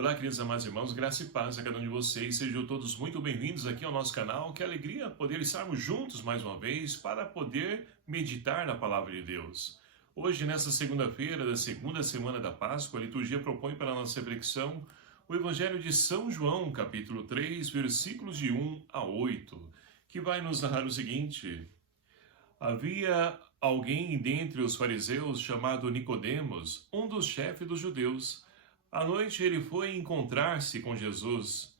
Olá, queridos amados irmãos, graça e paz a cada um de vocês. Sejam todos muito bem-vindos aqui ao nosso canal. Que alegria poder estarmos juntos mais uma vez para poder meditar na Palavra de Deus. Hoje, nesta segunda-feira da segunda semana da Páscoa, a liturgia propõe para a nossa reflexão o Evangelho de São João, capítulo 3, versículos de 1 a 8, que vai nos narrar o seguinte: Havia alguém dentre os fariseus chamado Nicodemos, um dos chefes dos judeus. À noite ele foi encontrar-se com Jesus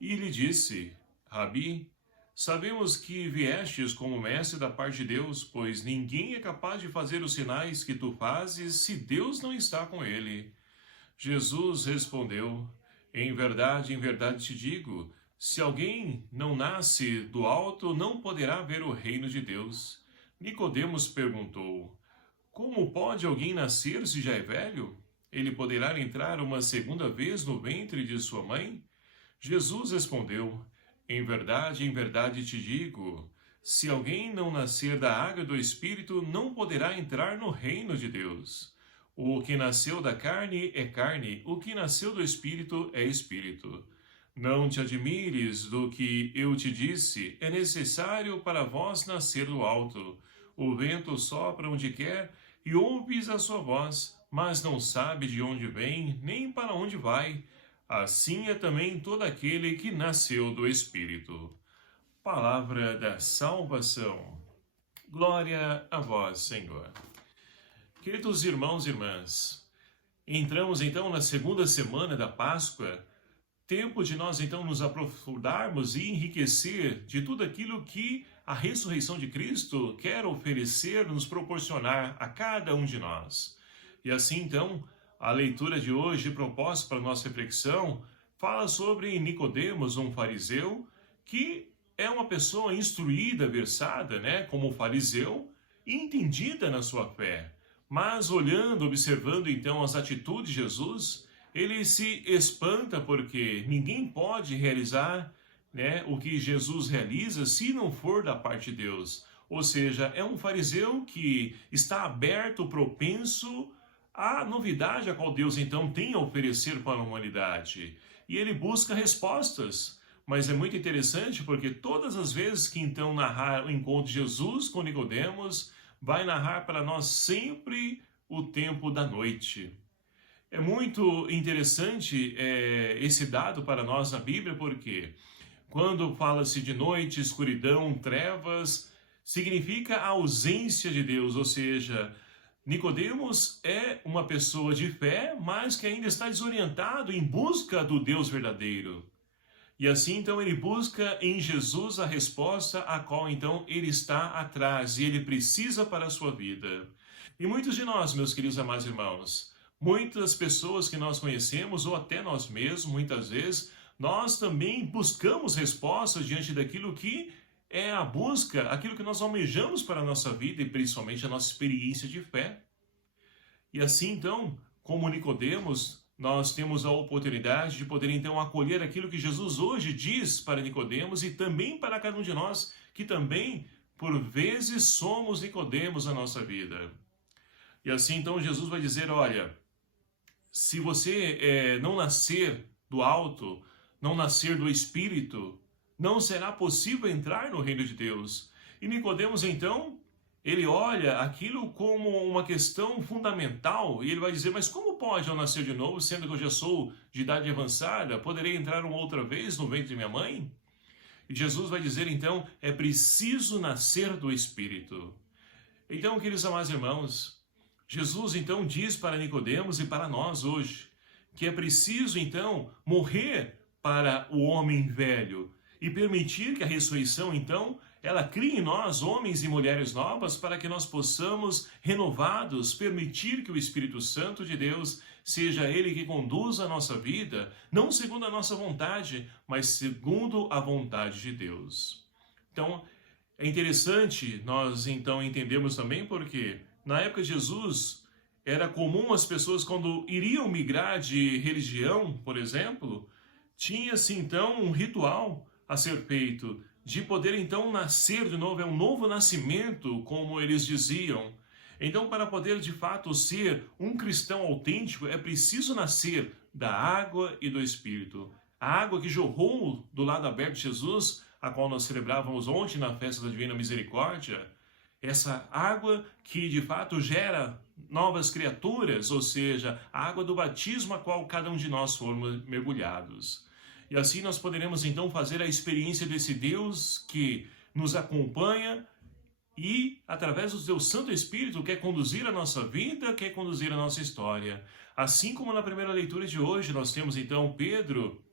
e lhe disse: Rabi, sabemos que viestes como mestre da parte de Deus, pois ninguém é capaz de fazer os sinais que tu fazes se Deus não está com ele. Jesus respondeu: em verdade te digo, se alguém não nasce do alto, não poderá ver o reino de Deus. Nicodemos perguntou: como pode alguém nascer se já é velho? Ele poderá entrar uma segunda vez no ventre de sua mãe? Jesus respondeu: em verdade te digo, se alguém não nascer da água e do Espírito, não poderá entrar no reino de Deus. O que nasceu da carne é carne, o que nasceu do Espírito é Espírito. Não te admires do que eu te disse, é necessário para vós nascer do alto. O vento sopra onde quer e ouves a sua voz, mas não sabe de onde vem, nem para onde vai. Assim é também todo aquele que nasceu do Espírito. Palavra da salvação. Glória a vós, Senhor. Queridos irmãos e irmãs, entramos então na segunda semana da Páscoa, tempo de nós então nos aprofundarmos e enriquecer de tudo aquilo que a ressurreição de Cristo quer oferecer, nos proporcionar a cada um de nós. E assim, então, a leitura de hoje, proposta para a nossa reflexão, fala sobre Nicodemos, um fariseu, que é uma pessoa instruída, versada, como fariseu, e entendida na sua fé. Mas olhando, observando então as atitudes de Jesus, ele se espanta porque ninguém pode realizar o que Jesus realiza se não for da parte de Deus. Ou seja, é um fariseu que está aberto, propenso à novidade a qual Deus então tem a oferecer para a humanidade. E ele busca respostas. Mas é muito interessante porque todas as vezes que então narrar o encontro de Jesus com Nicodemos, vai narrar para nós sempre o tempo da noite. É muito interessante esse dado para nós na Bíblia, porque quando fala-se de noite, escuridão, trevas, significa a ausência de Deus, ou seja, Nicodemos é uma pessoa de fé, mas que ainda está desorientado em busca do Deus verdadeiro. E assim, então, ele busca em Jesus a resposta a qual, então, ele está atrás e ele precisa para a sua vida. E muitos de nós, meus queridos amados irmãos, muitas pessoas que nós conhecemos, ou até nós mesmos, muitas vezes, nós também buscamos respostas diante daquilo que é a busca, aquilo que nós almejamos para a nossa vida e principalmente a nossa experiência de fé. E assim, então, como Nicodemos, nós temos a oportunidade de poder, então, acolher aquilo que Jesus hoje diz para Nicodemos e também para cada um de nós, que também, por vezes, somos Nicodemos na nossa vida. E assim, então, Jesus vai dizer, olha, se você não nascer do alto, não nascer do Espírito, não será possível entrar no reino de Deus. E Nicodemos, então, ele olha aquilo como uma questão fundamental e ele vai dizer, mas como pode eu nascer de novo, sendo que eu já sou de idade avançada? Poderei entrar uma outra vez no ventre de minha mãe? E Jesus vai dizer, então, é preciso nascer do Espírito. Então, queridos amados irmãos, Jesus, então, diz para Nicodemos e para nós hoje, que é preciso, então, morrer para o homem velho e permitir que a ressurreição, então, ela crie em nós homens e mulheres novas para que nós possamos, renovados, permitir que o Espírito Santo de Deus seja Ele que conduza a nossa vida, não segundo a nossa vontade, mas segundo a vontade de Deus. Então, é interessante nós, então, entendermos também porque, na época de Jesus, era comum as pessoas, quando iriam migrar de religião, por exemplo, tinha-se, então, um ritual a ser feito, de poder então nascer de novo, é um novo nascimento, como eles diziam. Então, para poder de fato ser um cristão autêntico, é preciso nascer da água e do Espírito. A água que jorrou do lado aberto de Jesus, a qual nós celebrávamos ontem na festa da Divina Misericórdia, essa água que de fato gera novas criaturas, ou seja, a água do batismo a qual cada um de nós fomos mergulhados. E assim nós poderemos então fazer a experiência desse Deus que nos acompanha e, através do seu Santo Espírito, quer conduzir a nossa vida, quer conduzir a nossa história. Assim como na primeira leitura de hoje, nós temos então Pedro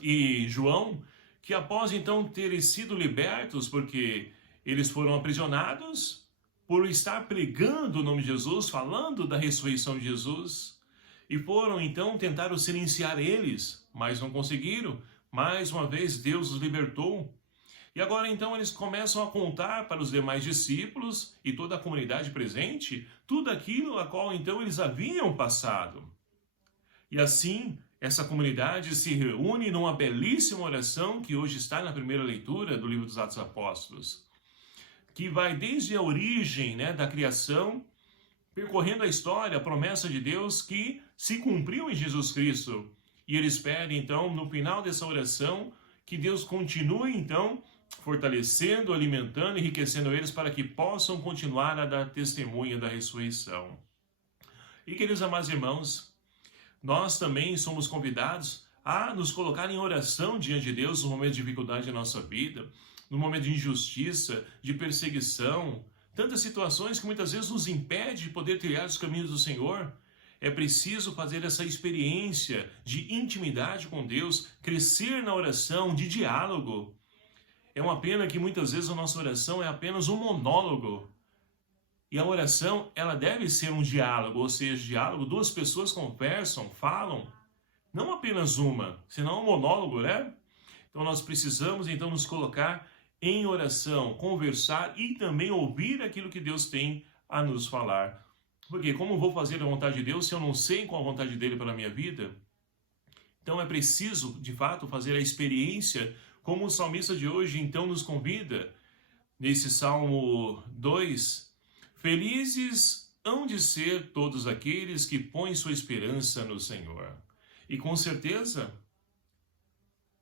e João, que após então terem sido libertos, porque eles foram aprisionados, por estar pregando o nome de Jesus, falando da ressurreição de Jesus, e foram então tentar silenciar eles, mas não conseguiram. Mais uma vez Deus os libertou. E agora então eles começam a contar para os demais discípulos e toda a comunidade presente tudo aquilo a qual então eles haviam passado. E assim essa comunidade se reúne numa belíssima oração que hoje está na primeira leitura do livro dos Atos dos Apóstolos, que vai desde a origem, da criação, percorrendo a história, a promessa de Deus que se cumpriu em Jesus Cristo. E eles pedem então, no final dessa oração, que Deus continue então fortalecendo, alimentando, enriquecendo eles para que possam continuar a dar testemunha da ressurreição. E queridos amados irmãos, nós também somos convidados a nos colocar em oração diante de Deus no momento de dificuldade da nossa vida, no momento de injustiça, de perseguição, tantas situações que muitas vezes nos impedem de poder trilhar os caminhos do Senhor. É preciso fazer essa experiência de intimidade com Deus, crescer na oração, de diálogo. É uma pena que muitas vezes a nossa oração é apenas um monólogo. E a oração, ela deve ser um diálogo, ou seja, diálogo, duas pessoas conversam, falam, não apenas uma, senão um monólogo, né? Então nós precisamos então nos colocar em oração, conversar e também ouvir aquilo que Deus tem a nos falar. Porque como vou fazer a vontade de Deus se eu não sei qual a vontade dele para a minha vida? Então é preciso, de fato, fazer a experiência como o salmista de hoje então nos convida. Nesse Salmo 2, felizes hão de ser todos aqueles que põem sua esperança no Senhor. E com certeza,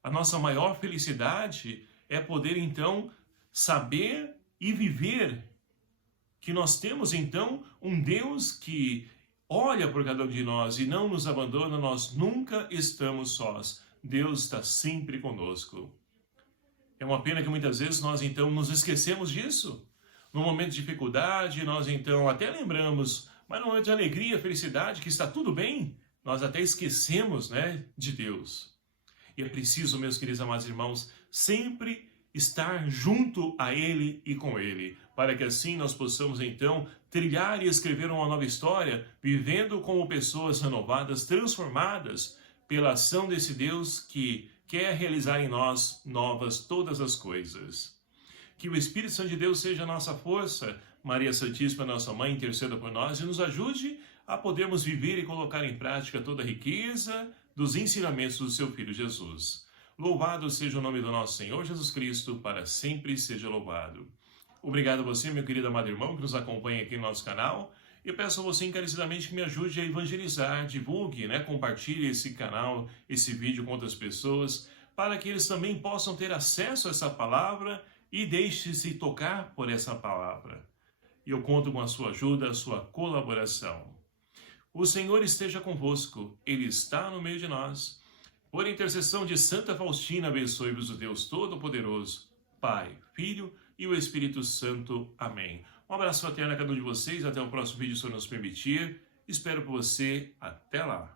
a nossa maior felicidade é poder então saber e viver que nós temos então um Deus que olha por cada um de nós e não nos abandona, nós nunca estamos sós. Deus está sempre conosco. É uma pena que muitas vezes nós então nos esquecemos disso. No momento de dificuldade, nós então até lembramos, mas no momento de alegria, felicidade, que está tudo bem, nós até esquecemos, de Deus. E é preciso, meus queridos amados irmãos, sempre estar junto a Ele e com Ele, para que assim nós possamos então trilhar e escrever uma nova história, vivendo como pessoas renovadas, transformadas pela ação desse Deus que quer realizar em nós novas todas as coisas. Que o Espírito Santo de Deus seja a nossa força, Maria Santíssima, nossa Mãe, interceda por nós e nos ajude a podermos viver e colocar em prática toda a riqueza dos ensinamentos do seu Filho Jesus. Louvado seja o nome do nosso Senhor Jesus Cristo, para sempre seja louvado. Obrigado a você, meu querido amado irmão, que nos acompanha aqui no nosso canal. Eu peço a você encarecidamente que me ajude a evangelizar, divulgue, compartilhe esse canal, esse vídeo com outras pessoas, para que eles também possam ter acesso a essa palavra e deixe-se tocar por essa palavra. E eu conto com a sua ajuda, a sua colaboração. O Senhor esteja convosco, Ele está no meio de nós. Por intercessão de Santa Faustina, abençoe-vos o Deus Todo-Poderoso, Pai, Filho e o Espírito Santo. Amém. Um abraço fraterno a cada um de vocês. Até o próximo vídeo, se eu nos permitir. Espero por você. Até lá.